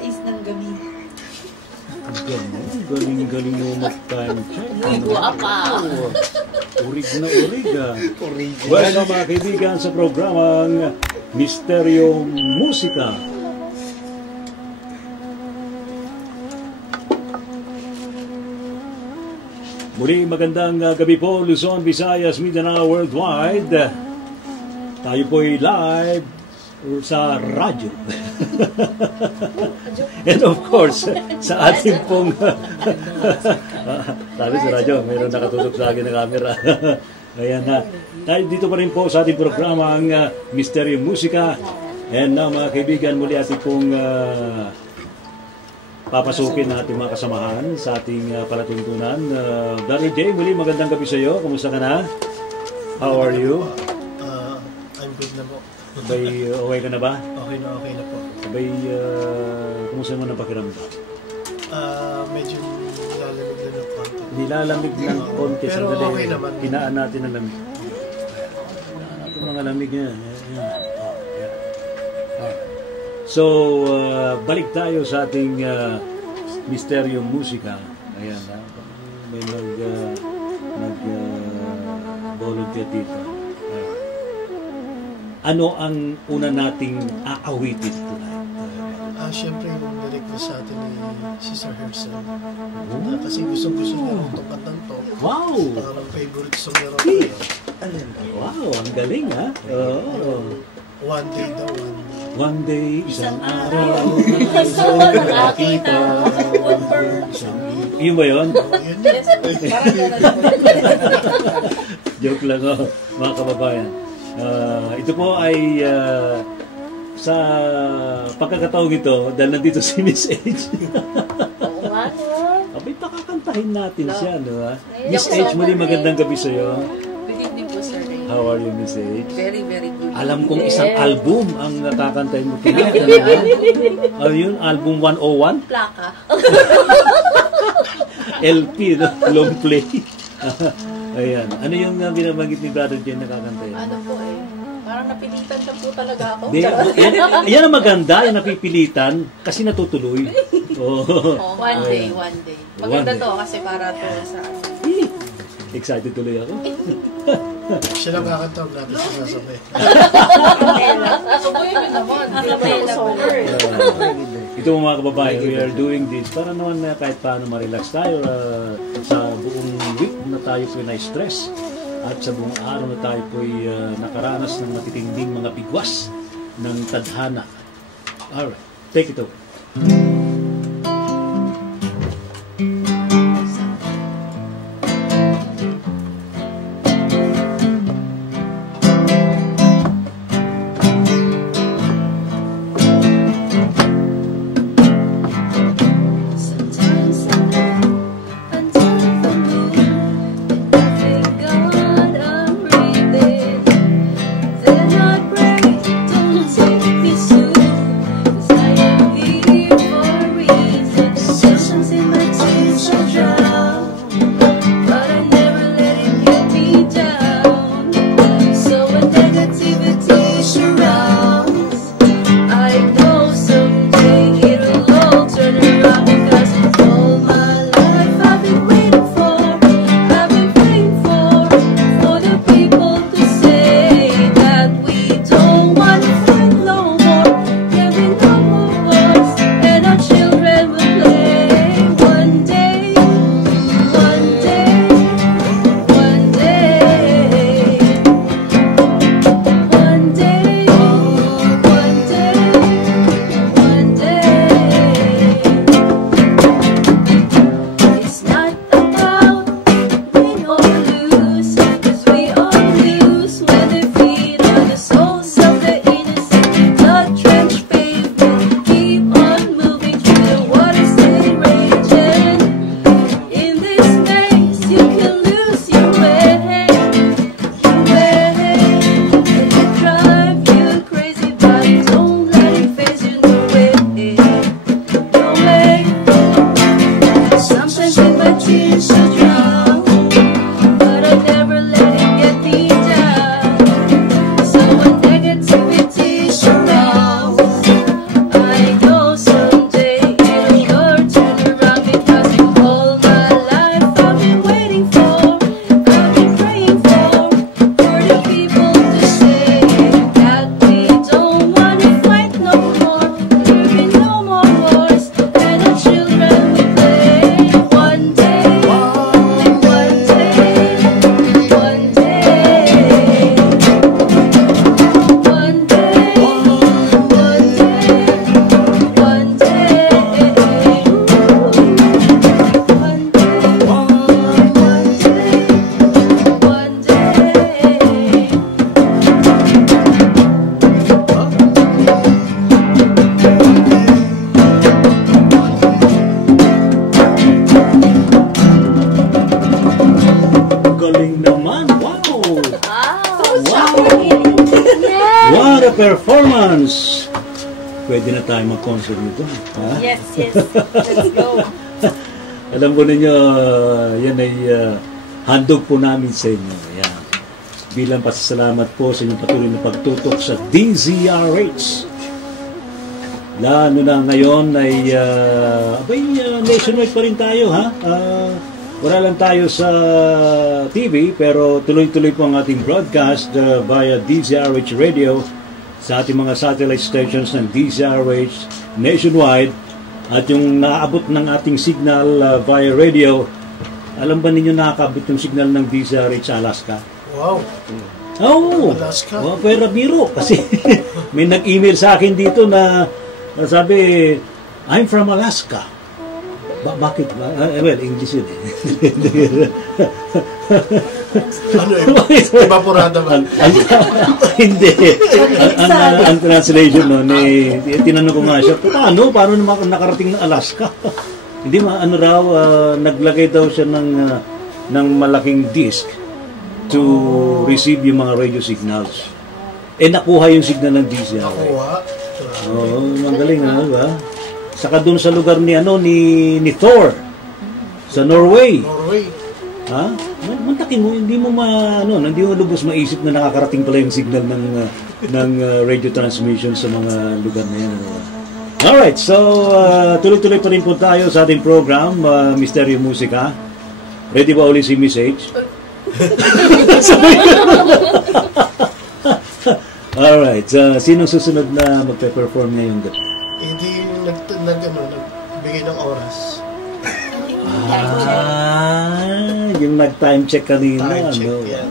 6 ng gabi. Galing mo mag-time check. Gua pa. Urig na urig. Welcome mga kaibigan sa programang Misteryo Musika. Muli magandang gabi po, Luzon, Visayas, Mindanao, worldwide. Tayo po'y live sa radyo. And of course, sa ating pong sabi sa radyo, mayroon nakatutok sa akin na camera. Ayan na. Tayo dito pa rin po sa ating programa ang Misteryo Musika. And mga kaibigan, muli ating pong papasukin na ating mga kasamahan sa ating palatuntunan. Brother Jay, muli magandang gabi sa iyo. Kumusta ka na? How are you? I'm good na po. Sabay, okay ka na ba? Okay na po. Sabay, kumusta mo na pakiramdam? Medyo nilalamig na ng konti. Nilalamig ng konti. Pero okay naman. Hinaan natin ang lamig. Hinaan natin mga lamig niya. So, balik tayo sa ating Misteryo Musika. Ayan, may nag-volunteer dito. Ano ang una nating aawitin tonight? Siyempre yung na-request sa atin ni Sister Hersen. Kasi gusto niya itong kantang to. Wow! Parang favorite song niya rin. Wow, ang galing ha? One day daw. One day, isang araw, isang nakita. Yun ba yun? Joke lang mga kababayan. Ito po ay sa pagkakataong ito, dahil nandito si Miss H. Oo nga, no? Abay, pakakantahin natin siya, no? Miss H, muli magandang gabi sa iyo. Good evening po, Sir Ray. How are you, Miss H? Very, very good. Alam kong isang album ang nakakantahin mo tonight. Ano yun? Album 101? Plaka. LP, no? Long play. Ayan. Ano yung binabanggit ni Brother Jen na kakantahin? Ano po parang napilitan siya po talaga ako. Yan ang maganda, yung napipilitan, kasi natutuloy. One day. Maganda to kasi para to sa... Excited tuloy ako. Siya lang kakantawag natin sinasabi. Subuhin yun naman. Ito mga kababayan, we are doing this para naman kahit paano ma-relax tayo sa buong week na tayo po na-stress at sa buong araw na tayo po nakaranas ng matitinding mga bigwas ng tadhana. Alright, take it over. Then I'd pray, don't take me soon, 'cause I am here for performance. Pwede na tayo mag-concert nito. Ha? Yes. Let's go. Alam po ninyo, yan ay handog po namin sa inyo. Yan. Bilang pasasalamat po sa inyong patuloy na pagtutok sa DZRH. Lalo na ngayon ay nationwide pa rin tayo, ha? Wala lang tayo sa TV, pero tuloy-tuloy po ang ating broadcast via DZRH Radio sa ating mga satellite stations ng DZRH nationwide. At yung naaabot ng ating signal via radio, alam ba ninyo nakakabot yung signal ng DZRH sa Alaska? Wow. Oo. Alaska. Oh, pero biro. Kasi may nag-email sa akin dito na sabi, I'm from Alaska. Bakit ba? Well, English yun eh. Ano evaporada ba? Hindi. Ang translation nun, tinanong ko nga siya, paano naman nakarating ng Alaska? Hindi ano raw, naglagay daw siya ng malaking disc to receive yung mga radio signals. Nakuha yung signal ng disc. Nakuha? Oo, ang galing ha, ba? Saka doon sa lugar ni ni Thor sa Norway. Ha? Mantakin mo, hindi mo hindi mo lubos maisip na nakakarating pala yung signal ng radio transmission sa mga lugar na yan. Alright, so tuloy-tuloy pa rin po tayo sa ating program, Misteryo Musika. Ready ba ulit si Miss H? Alright, sinong susunod na magpe-perform ngayong gabi? Hindi nagbigay ng oras. Yung nag-time check kanina. Time check, yan.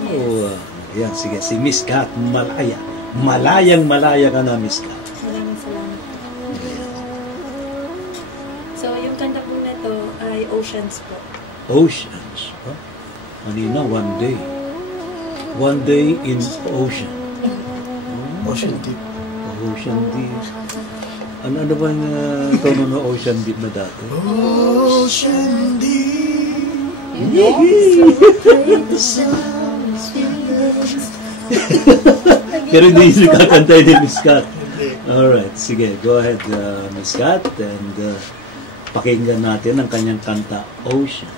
Yan, sige. Si Miss Kat Malaya. Malayang-malaya ka na, Miss Kat. Maraming salamat. So, yung kanta po na to ay Oceans po. Oceans. Kanina, one day. One day in ocean. Ocean Deep. Ocean Deep. Ano ba yung tono ng Ocean Deep na dati? Ocean Deep. Pero hindi yung kakanta ni Miss Kat. Alright, sige. Go ahead, Miss Kat. And pakinggan natin ang kanyang kanta, Oceans.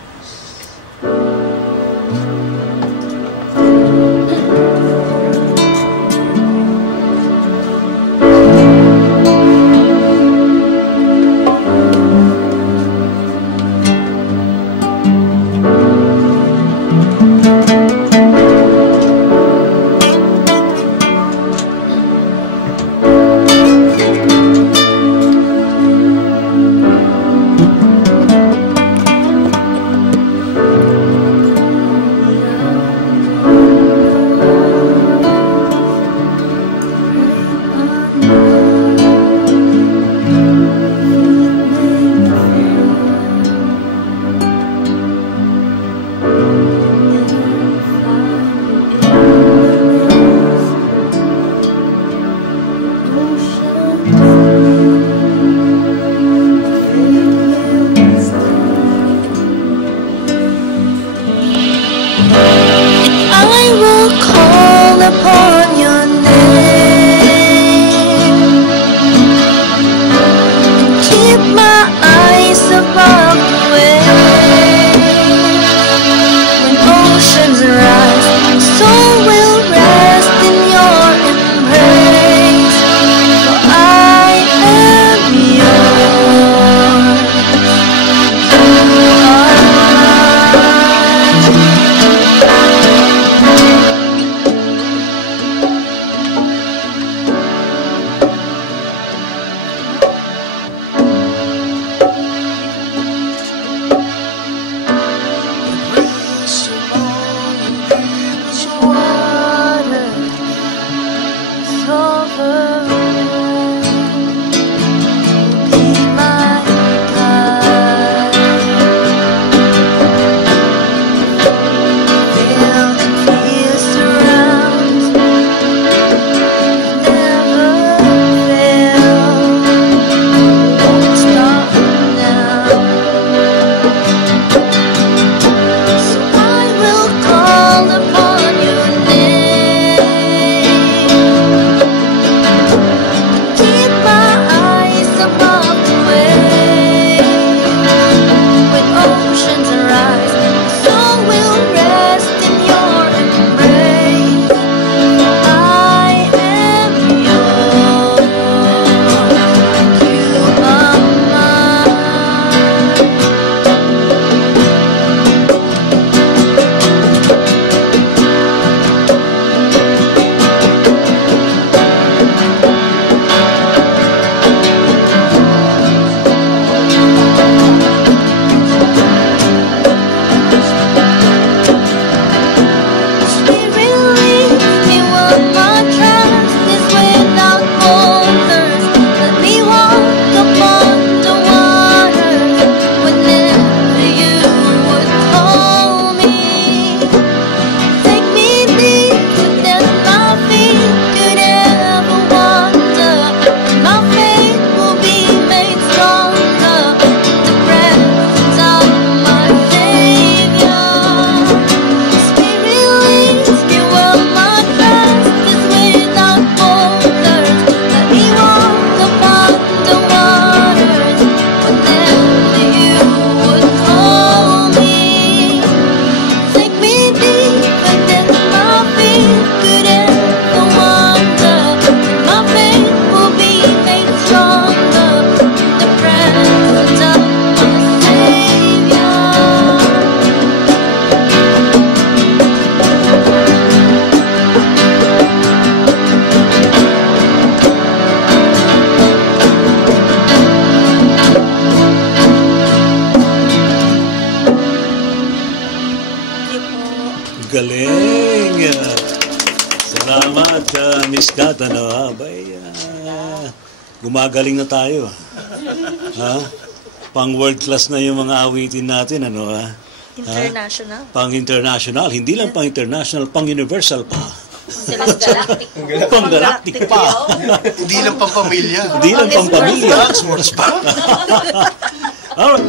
Galing! Salamat, Miss Kat. Ano, gumagaling na tayo. Ha? Pang world class na yung mga awitin natin. Ano, ha? International. Pang-international. Hindi lang pang-international, pang-universal pa. Sila galactic. Pang-galactic pa. Hindi lang pampamilya. Hindi lang pang-pamilya. Sports pa. Alright.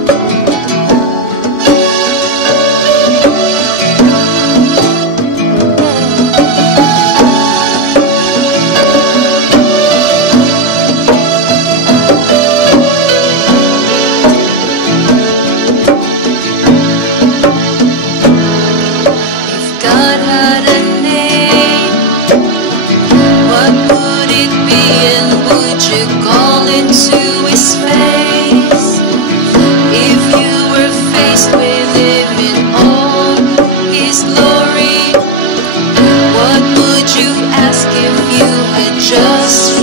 Just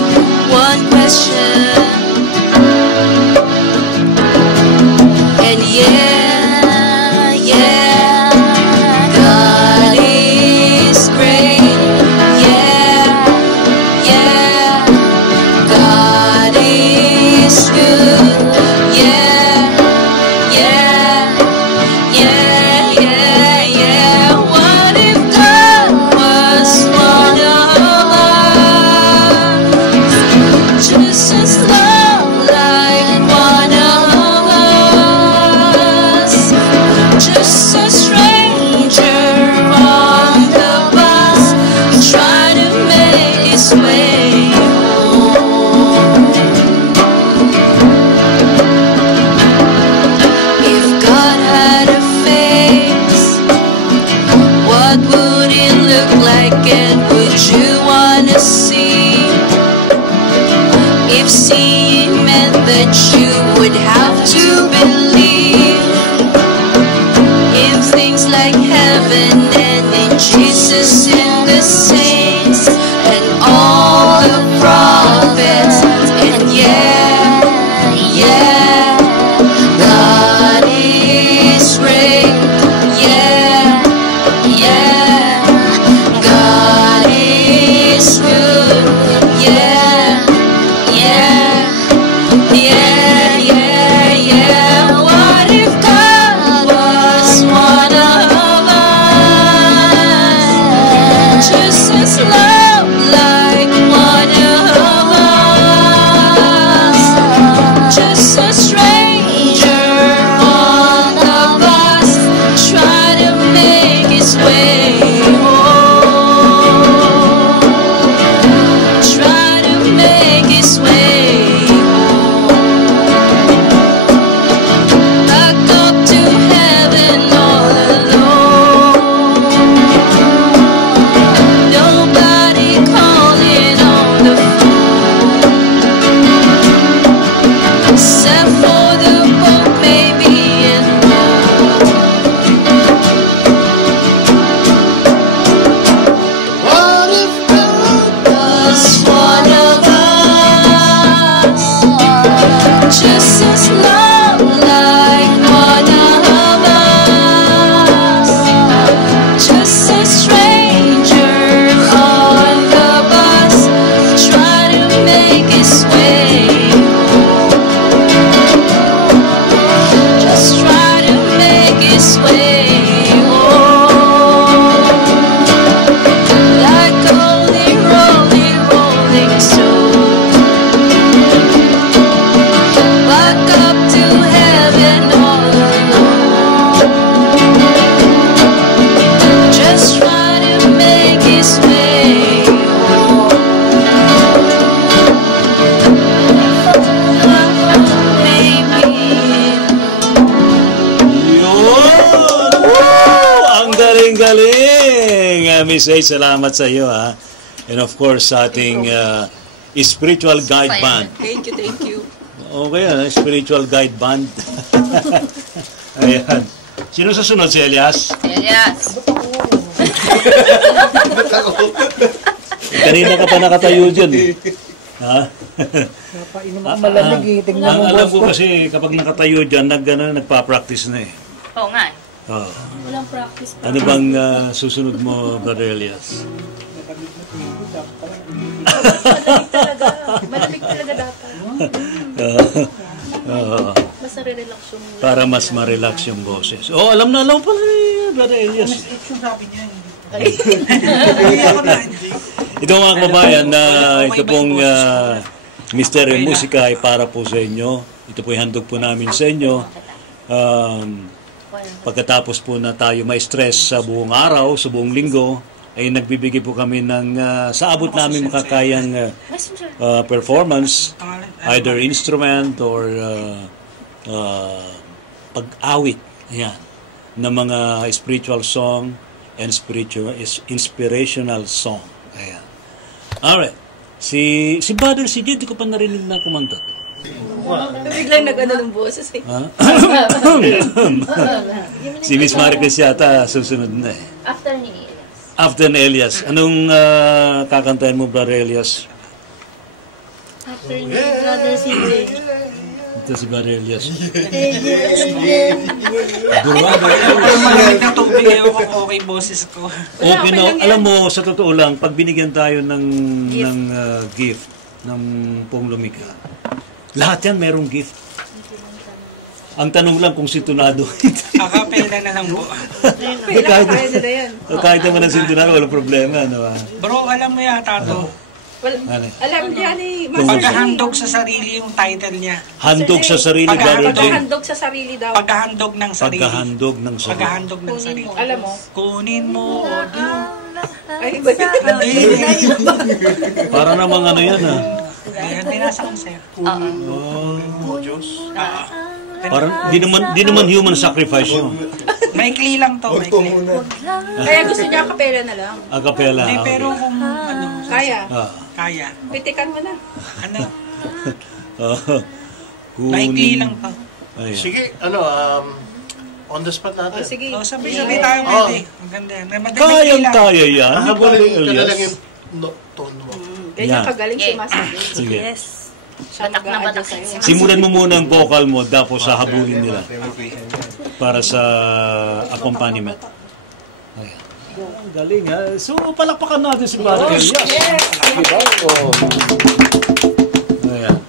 one question, and yeah, God is great, God is good, what if God was one of just as love like one of us, just a stranger on the bus, try to make his way home. If God had a face, what would it look like, and would you wanna see? If seeing meant that you would have to believe in things like heaven and in Jesus, in the saints and all the prophets, and God is great, God is good, what if God was one of us, just as love like one of us, just a stranger on the bus, try to make his way home, try to make his way. Just as love like one of us, just a stranger on the bus, try to make his way home, just try to make his way home, like only rolling stone. Back up to heaven all alone, just try to make his way home. Yun! Woo! Ang galing-galing! Miss A, salamat sa iyo, ha? And of course, sa ating spiritual guide band. Thank you. Okay, spiritual guide band. Ayan. Sino sa sunod? Si Elias? Yes. Kanina ka pa nakatayo dyan. Ha? Napainom ang malamig eh. Tingnan mo, Alam boss ko ko. kasi kapag nakatayo dyan, nagpa-practice na eh. Oo nga. Oh. Walang practice pa. Ano bang susunod mo, Brother Elias? Malamig talaga dapat. Mas nare-relax yung... Para mas ma-relax yung boses. Oh, alam na pala ni Brother Elias. Yung sabi niya. Ito mga kababayan, ito pong Mister Musika ay para po sa inyo. Ito po handog po namin sa inyo. Pagkatapos po na tayo may stress sa buong araw, sa buong linggo, ay nagbibigay po kami ng sa abot namin makakayang performance, either instrument or pag-awit, yan, ng mga spiritual song and inspirational song. Ayan. Alright. Si Brother CJ, di ko pa narinig na kumanta. Biglang nag-ano ng boses eh. Si Miss Maricris yata susunod na eh. After ni Elias. After ni Elias. Anong kakantahin mo, Brother Elias? After ni Brother CJ. Ito si Brother Elias. Malamig na tubig, ewan ko okay boses ko. Okay na, alam mo, sa totoo lang, pag binigyan tayo ng gift ng Pong Lumika, lahat yan merong gift. Ang tanong lang kung sintonado. Akapela na lang po. Kahit naman ang sintonado, walang problema. No? Bro, alam mo yata to. Alam niya ni Paghahandog sa sarili yung title niya. Handog sa sarili, Brother Jim. Paghahandog sa sarili daw. Paghahandog ng sarili. Paghahandog ng sarili. Paghahandog ng sarili. Alam mo? Kunin mo, Ay, ba yun? Para namang ano yan, ha? Ayan, binasa kong sa'yo. Parang, di naman human sacrifice yun. Maikli lang to, maikli. Kaya gusto niya kapela na lang. A cappella. Hindi, pero kung ano, Kaya. kaya. Pitikan mo na. Ano, Kunin. maikli lang to. Ayan. Sige, on the spot natin. Sige. Oh, sabi tayo pwede. Ang ganda yan. Kayang-kaya yan. Habulin ka na Elias. lang yung tone mo. Ganyan Yan. kagaling si Master. Sige. Yes. Siya mag-a-adjust sa'yo. Simulan mo muna ang vocal mo, tapos sa habulin nila. Para sa accompaniment. Ayan. Galing ha. So, palakpakan natin si Brother Elias. Yes! Ayan.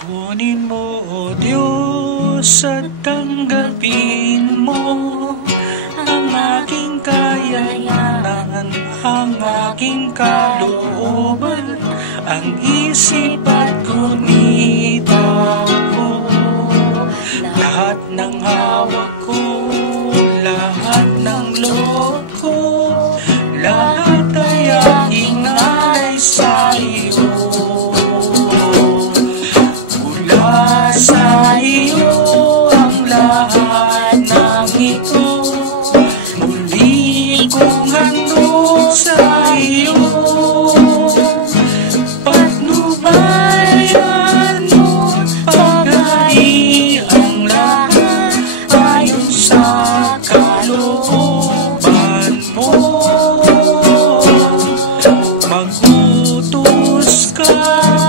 Kunin mo, O Diyos, at tanggapin mo ang aking kayanan, ang aking kalooban, ang isip at kunita ko, lahat ng hawak ko, lahat ng loob ko, lahat ay aking nalay sa iyo. Mula sa iyo ang lahat ng ito, muli kong handog sa iyo. Patnubayan mo, paghari ang lahat, ayon sa kalooban mo. Mag-utos ka,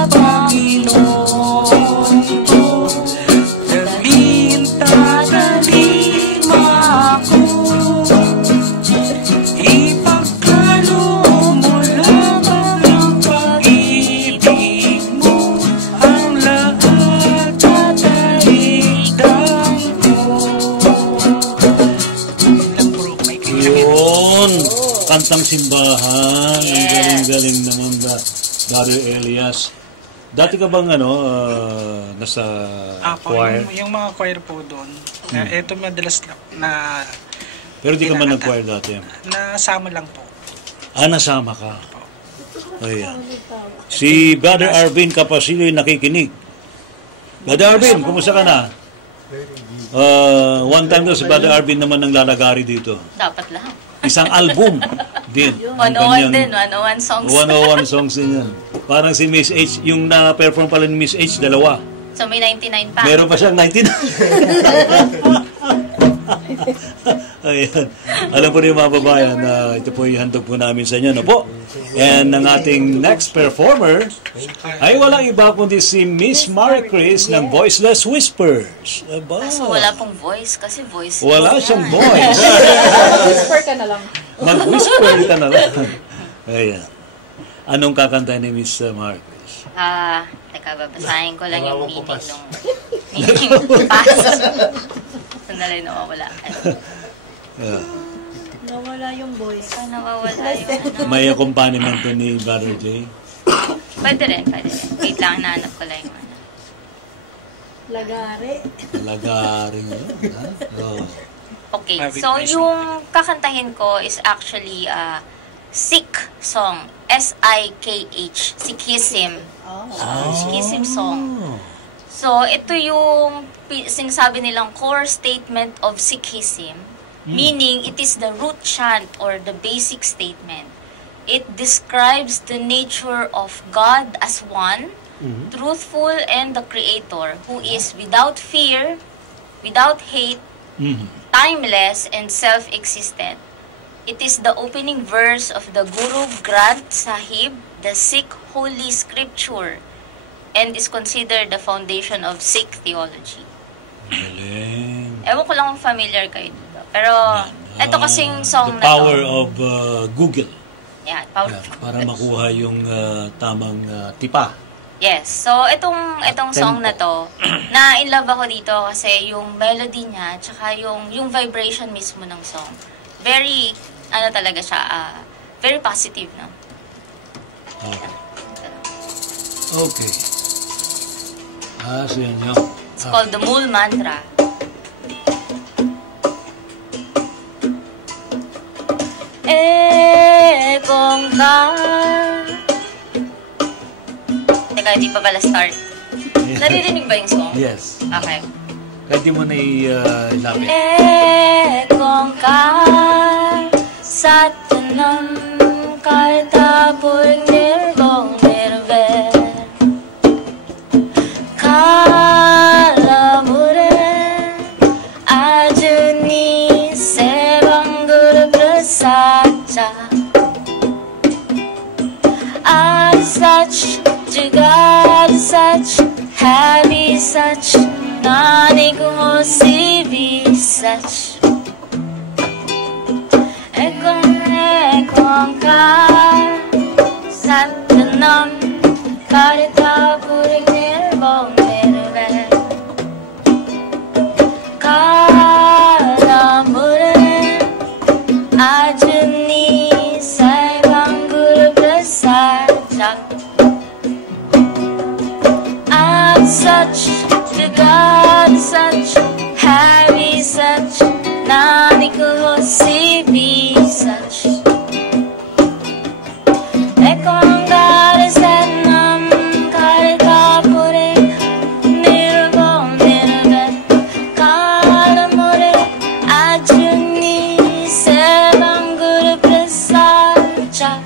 Panginoon ko, dalhin tatalima ako. Ipagkaloob mo lamang ang pag-ibig mo, ang lahat tatalikdan ko. Yun. Kantang simbahan. Ang galing-galing naman ba, Brother Elias. Dati ka bang nasa choir? Yung mga choir po doon. Ito madalas na Pero di ka man nag-choir dati. nasama lang po. Nasama ka. Ayan. Si Brother Arvin Capacillo yung nakikinig. Brother Arvin, kumusta ka na? One time daw si Brother Arvin naman ang lalagari dito. Dapat lang. Isang album din. 101 din, 101 songs. 101 songs din yan. Parang si Miss H, yung na-perform pala ni Miss H, dalawa. So may 99 pa. Meron pa siyang 19. Ayan. Alam po niyo mga babayan na ito po handog po namin sa inyo. No po? And ang ating next performer ay walang iba kundi si Miss Maricris ng Voiceless Whispers. Aba. Kaso wala pong voice kasi voice. Wala siyang voice. Mag-whisper ka na lang. Mag-whisper ka na lang. Ayan. Anong kakanta ni Miss Maricris? Teka, babasahin ko lang yung meaning nung pass. Sandali, nawawala. Yeah. Nawala yung voice. Nawawala yung May accompaniment to ni Brother Jay. Pwede rin. Wait lang, nahanap ko lang yung Lagare. Lagari mo. Oh. Okay, so yung kakantahin ko is actually a Sikh song. S-I-K-H. Sikhism. Sikhism song. So, ito yung sinasabi nilang core statement of Sikhism. Meaning, it is the root chant or the basic statement. It describes the nature of God as one, truthful, and the Creator, who is without fear, without hate, timeless, and self-existent. It is the opening verse of the Guru Granth Sahib, the Sikh Holy Scripture, and is considered the foundation of Sikh theology. Galing. Ewan ko lang kung familiar kayo dito. Pero, ito kasing song The power of Google. Yeah, power of Para makuha yung tamang tipa. Yes. So, itong song na to, na in love ako dito kasi yung melody niya, tsaka yung vibration mismo ng song. Very, talaga siya, very positive, no? Okay. So yan yun. It's called the Mool Mantra. Teka, di pa pala start. Naririnig ba yung song? Yes. Okay. Kahit di mo na ilapit. Ekongkar Satnam Kartapur Nirbong Nirver Kalamure Ajuni Sevangur Prasacha Ad such Jugad such Happy such Nanik ho si be such Ekong kar Satnam Karita purik nirbong nirver Kalamure Ajuni Saivang Guru Prasaja Ad such to God such Harry such Nanik ho si be such Ekongkar Satnam Karita purik nirbong nirver Kalamure Ajuni Sevang Guru Prasaja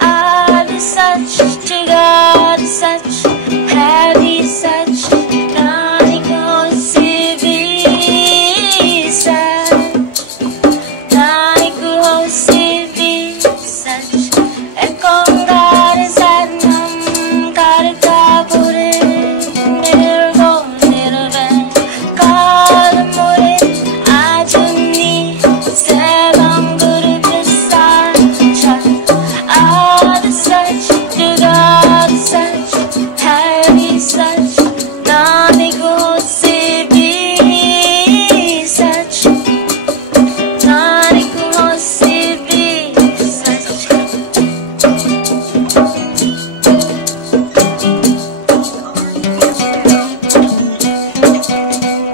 Ad such to God such Harry such Nanik ho si be such Nanik ho si be such Ekongkar Satnam Karita purik nirbong nirver Kalamure Ajuni Sevang Guru Prasaja Ad such Jugad such Harry such Nanik ho si be such Nanik ho si be such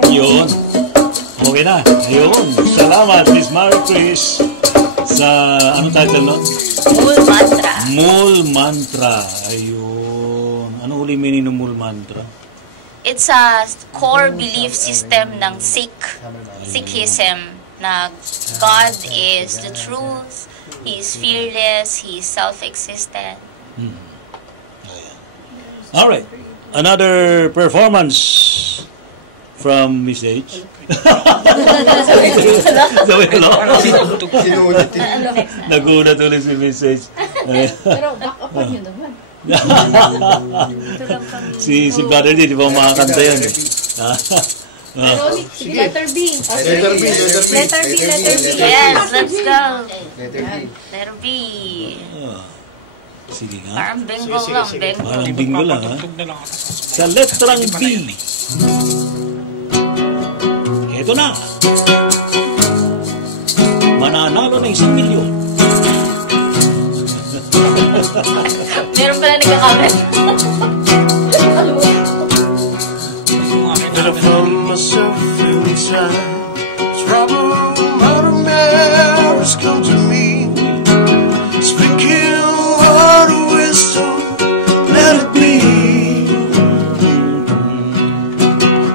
Yun. Okay na. Yun. Salamat, Miss Maricris. Sa, anong title nun? Mool Mantra. Mool Mantra. Ayun. Ano uli meaning ng Mool Mantra? It's a core belief system ng Sikhism na God is the truth, He is fearless, He is self-existent. Alright. Another performance from Miss H. Sabi ko, Sinulit yun. nagulat ulit si Miss H. Pero back up nyo naman. si Brother D, di ba makakanta yan? Pero sige, letter B. Letter B. Letter B. Yes, let's go. Letter B. Letter B. Sige nga. Parang bingo lang, bingo. Parang bingo lang, ha? Magpapatugtog na lang ako. Sa letrang B. Ito na. Mananalo na 1 milyon. Meron pala nagkakamit. That I found myself inside. Trouble out of mirrors come to me, speaking word of wisdom, let it be.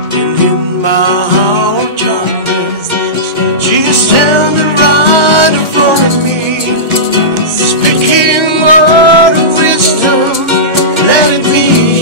And in my heart, darkness, she is standing right in front of me, speaking word of wisdom, let it be.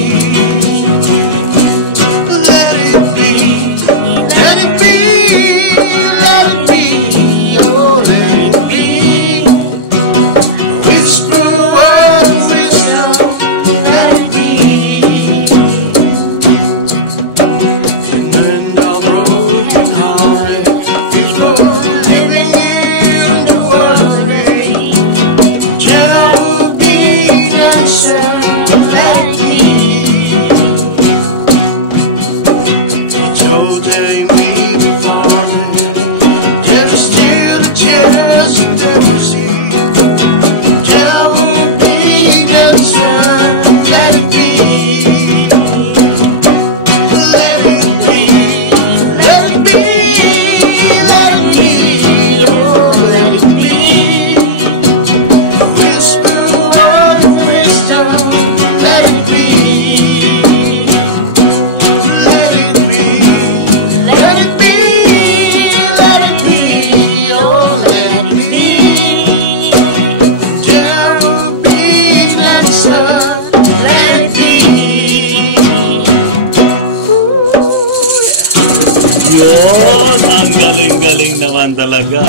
Talaga.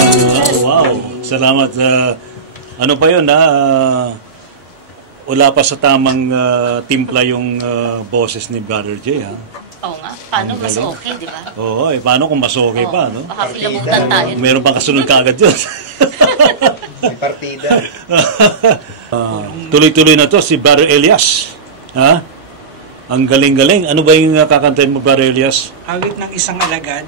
Wow. Salamat. Ano pa yun, wala pa sa tamang timpla yung boses ni Brother J, ha? Oo nga. Paano mas okay, di ba? Oo, paano kung mas okay pa, no? Baka ilabutan tayo. Meron pang kasunod kaagad yun. May partida. Tuloy-tuloy na to si Brother Elias. Ha? Ang galing-galing. Ano ba yung kakantahin mo, Brother Elias? Awit ng isang alagad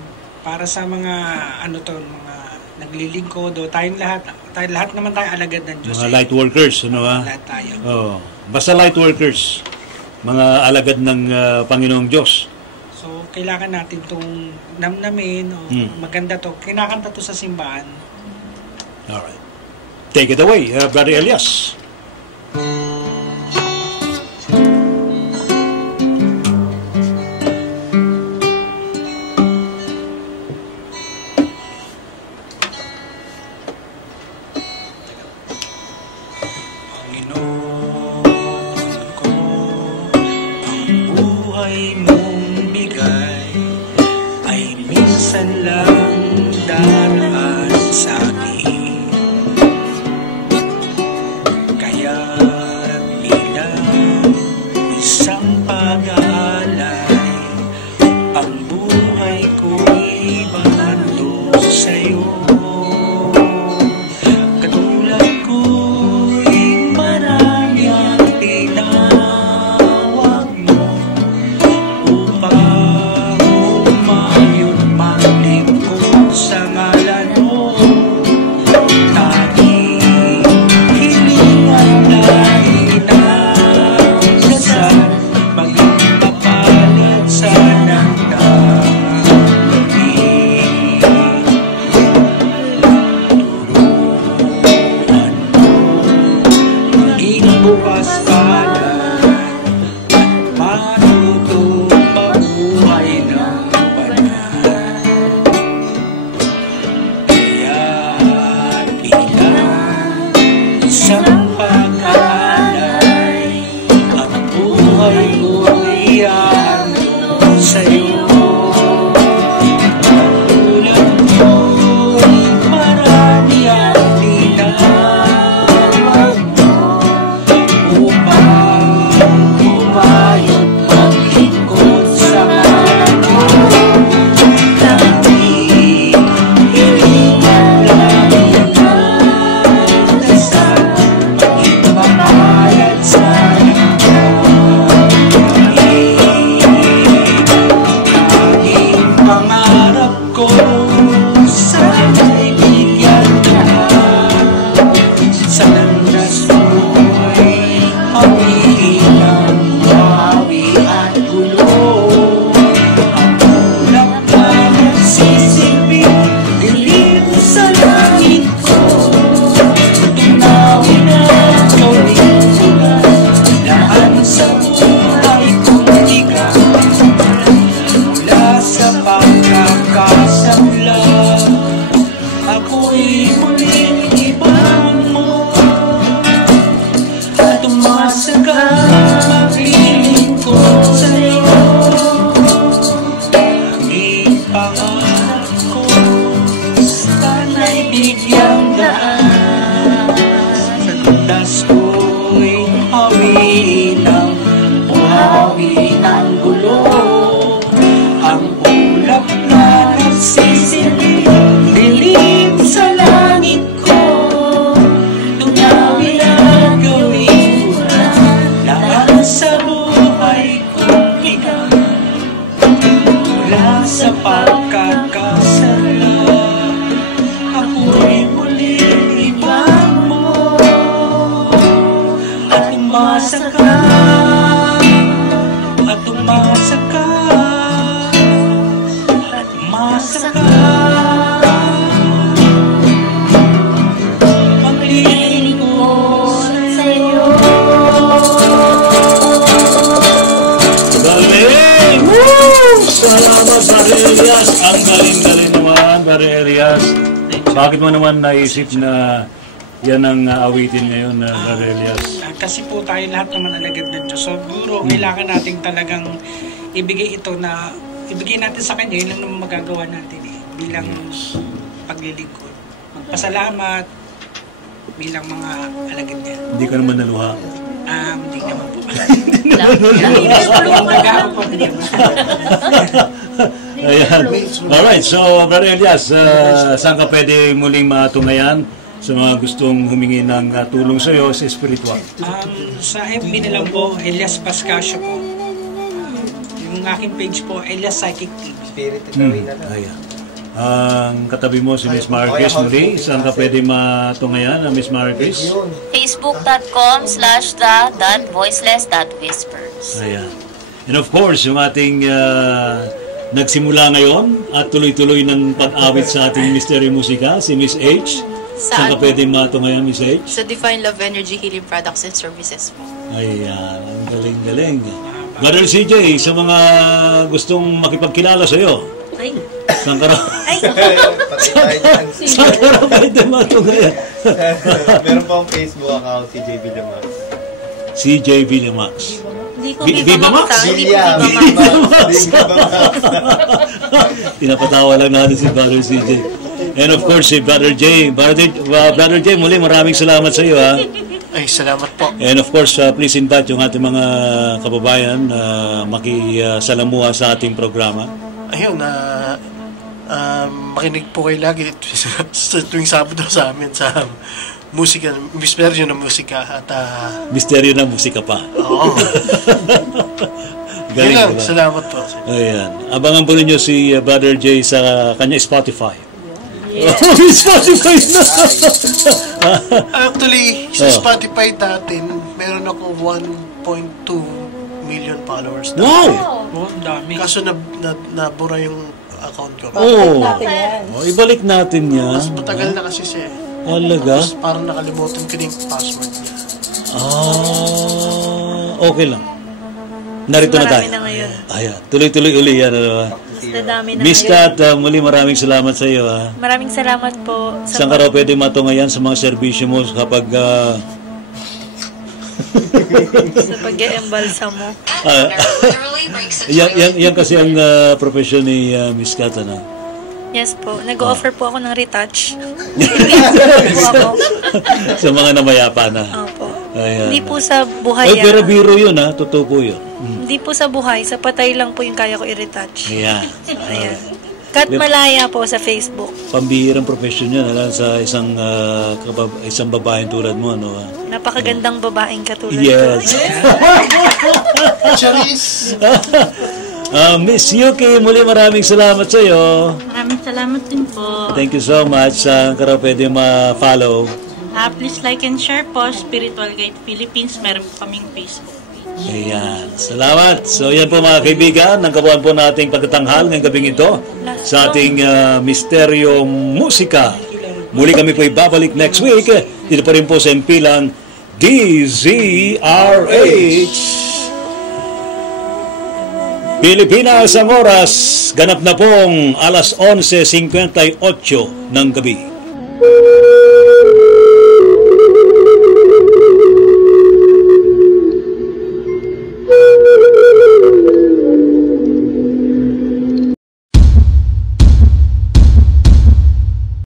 para sa mga mga naglilingkod o tayong lahat naman tayo alagad ng Diyos. Mga light workers, ano ha? Lahat tayo. Oh, basta light workers, mga alagad ng Panginoong Diyos. So, kailangan natin itong namnamin o maganda to. Kinakanta to sa simbahan. Alright. Take it away, Brother Elias. Maging mapalad sa nagdaan. Paglilingkod sa'yo. Galing! Woo! Salamat, Brother Elias. Ang galing-galing naman, Brother Elias. Bakit mo naman naisip na yan ang awitin ngayon, Brother Elias? Kasi po tayo lahat naman alagad ng Diyos. So, siguro, kailangan nating talagang ibigay ito na, ibigay natin sa Kanya, yun lang naman magagawa natin bilang paglilingkod. Magpasalamat bilang mga alagad niya. Hindi ka naman naluha. Hindi naman po. Ayan. Alright, so Brother Elias, saan ka pwede muling matungayan sa mga gustong humingi ng tulong sa iyo sa spiritual? Sa FB na lang po, Elias Pascasio po. Yung aking page po, Elias Psychic TV. Ayan. Ang katabi mo si Miss Marquez muli, saan ka pwede matungayan, Miss Marquez? Facebook.com/the.voiceless.whispers. Ayan. And of course, yung ating nagsimula ngayon at tuloy-tuloy ng pag-awit sa ating Misteryo Musika, si Miss H. Saan ka pwede matungayan, Miss H? Sa Divine Love Energy Healing Products and Services po. Ayan, ang galing-galing. Brother CJ, sa mga gustong makipagkilala sa iyo, saan ka raw pwede matungayan? Meron pa akong Facebook account, CJ Villamax. CJ Villamax. Hindi ko Viva Max? Tinapatawa lang natin si Brother CJ. And of course, si Brother J. Brother J, muli maraming salamat sa iyo, ha? Ay, salamat po. And of course, please invite yung ating mga kababayan na makisalamuha sa ating programa. Ayun, makinig po kayo lagi sa tuwing Sabado sa amin sa musika, misteryo ng musika at Misteryo ng musika pa. Oo. Galing, lang, diba? salamat po. Ayan. Abangan po ninyo si Brother J sa kanya Spotify. Yes. Spotify na! Actually, sa Spotify natin, meron akong 1.2 million followers. Wow! Dami. Kaso nabura yung account ko. Ibalik natin yan. Mas matagal na kasi siya. Talaga? Tapos parang nakalimutan ko na yung password niya. Okay lang. Narito na tayo. Marami na ngayon. Ayan, tuloy-tuloy uli yan. Dami na Miss ngayon. Kat, muli maraming salamat sa iyo. Maraming salamat po. Saan ka raw pwede matungayan sa mga serbisyo mo kapag... sa pag-e-embalsa mo. yan kasi ang profesyon ni Miss Kat, ano? Yes po. Nag-offer po ako ng retouch. Sa mga namayapa na. Opo. Ayan. Hindi po sa buhay. Ay, pero biro yun, ha? Totoo po yun. Hindi po sa buhay. Sa patay lang po yung kaya ko i-retouch. Ayan. Ayan. Kat Malaya po sa Facebook. Pambihirang profesyon yan, alam, sa isang babaeng tulad mo, ano? Napakagandang babaeng katulad Yes. Charis! Miss Yuki, muli maraming salamat sa iyo. Maraming salamat din po. Thank you so much. Saan ka raw pwede ma-follow? Please like and share po, Spiritual Guide Philippines. Meron po kaming Facebook page. Ayan. Salamat. So yan po mga kaibigan, nagkabuhan po nating pagkatanghal ngayong gabing ito sa ating Misteryo Musika. Muli kami po ibabalik next week. Dito pa rin po sa impilang DZRH. Pilipinas ang oras, ganap na pong 11:58 ng gabi.